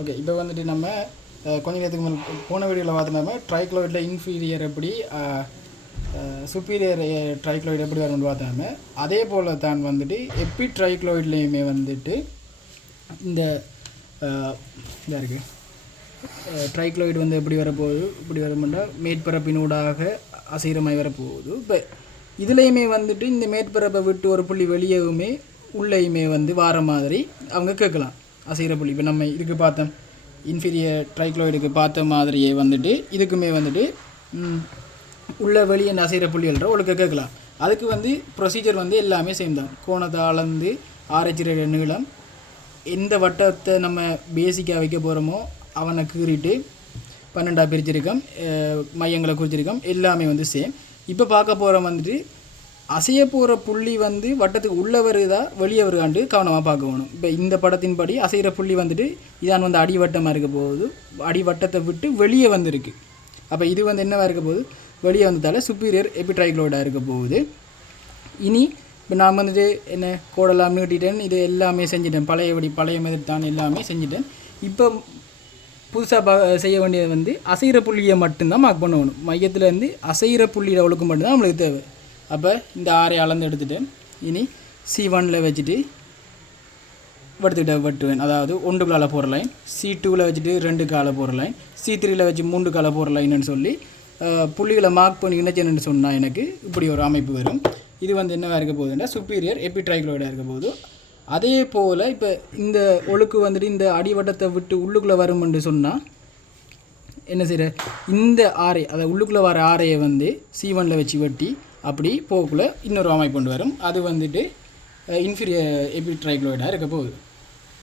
Okay, இப்போ வந்துட்டு நம்ம கொஞ்சம் நேரத்துக்கு முன்னாடி போன வீடியோவில் பார்த்தோம்னா ட்ரைக்ளோயிடில் இன்ஃபீரியர் எப்படி சுப்பீரியர் ட்ரைக்ளோயிட் எப்படி வரும்னு பார்த்தோமே, அதே போல் தான் வந்துட்டு எப்பி ட்ரைக்ளோயிட்லேயுமே வந்துட்டு இந்த இதாக இருக்குது ட்ரைக்ளோயிட் வந்து எப்படி வரப்போகுது, இப்படி வரும்னா மேற்பரப்பினூடாக அசீரமாய் வரப்போகுது. இப்போ இதுலேயுமே வந்துட்டு இந்த மேற்பரப்பை விட்டு ஒரு புள்ளி வெளியவுமே உள்ளேயுமே வந்து வார மாதிரி அவங்க கேட்கலாம் அசைகிற புள்ளி. இப்போ நம்ம இதுக்கு பார்த்தோம் இன்ஃபீரியர் ட்ரைக்ளோயிடுக்கு பார்த்த மாதிரியே வந்துட்டு இதுக்குமே வந்துட்டு உள்ள வெளியே அசைகிற புள்ளிகள்ன்ற உங்களுக்கு கேட்கலாம். அதுக்கு வந்து ப்ரொசீஜர் வந்து எல்லாமே சேம் தான். கோணத்தை அளந்து ஆராய்ச்சி நீளம் எந்த வட்டத்தை நம்ம பேசிக்காக வைக்க போகிறோமோ அவனை கீறிட்டு 12 பிரிச்சிருக்கோம், மையங்களை குறிச்சிருக்கோம், எல்லாமே வந்து சேம். இப்போ பார்க்க போகிற வந்துட்டு அசைய போகிற புள்ளி வந்து வட்டத்துக்கு உள்ளே வருதா வெளியே வருதாண்டு கவனமாக பார்க்கணும். இப்போ இந்த படத்தின்படி அசைகிற புள்ளி வந்துட்டு இதான் வந்து அடிவட்டமாக இருக்க போகுது, அடிவட்டத்தை விட்டு வெளியே வந்துருக்கு. அப்போ இது வந்து என்னவாக இருக்க போகுது, வெளியே வந்ததால் சுப்பீரியர் எபிட்ரைக்ளோயிடாக இருக்க போகுது. இனி இப்போ நான் வந்துட்டு என்ன கோடெல்லாம் நீட்டிட்டேன், இது எல்லாமே செஞ்சுட்டேன், பழைய மெதட் எல்லாமே செஞ்சுட்டேன். இப்போ புதுசாக செய்ய வேண்டியது வந்து அசைகிற புள்ளியை மட்டும்தான் மார்க் பண்ணணும். மையத்துலேருந்து அசைகிற புள்ளியோட ஒழுக்கம் மட்டும்தான் நம்மளுக்கு தேவை. அப்போ இந்த 6 அளந்து எடுத்துகிட்டு இனி C1 வச்சுட்டு வெட்டுவேன். அதாவது 1 கால போகிற லைன், C2 வச்சுட்டு 2 கால போகிற லைன், C3 வச்சு 3 கால போகிற லைன்னு சொல்லி புள்ளிகளை மார்க் பண்ணி என்னச்சுன்னு சொன்னால் எனக்கு இப்படி ஒரு அமைப்பு வரும். இது வந்து என்னவாக இருக்க போகுதுன்னா சுப்பீரியர் எபிட்ரைக்ளோயிடாக இருக்க போகுது. அதே போல் இப்போ இந்த ஒழுக்கு வந்துட்டு இந்த அடிவட்டத்தை விட்டு உள்ளுக்குள்ளே வரும்னு சொன்னால் என்ன செய்கிற இந்த ஆரை, அதை உள்ளுக்குள்ளே வர ஆரையை வந்து C1 வச்சு வெட்டி அப்படி போக்குள்ளே இன்னொரு அமைப்பு கொண்டு வரும். அது வந்துட்டு இன்ஃபீரியர் எபிட்ரைக்ளோயிடாக இருக்க போகுது.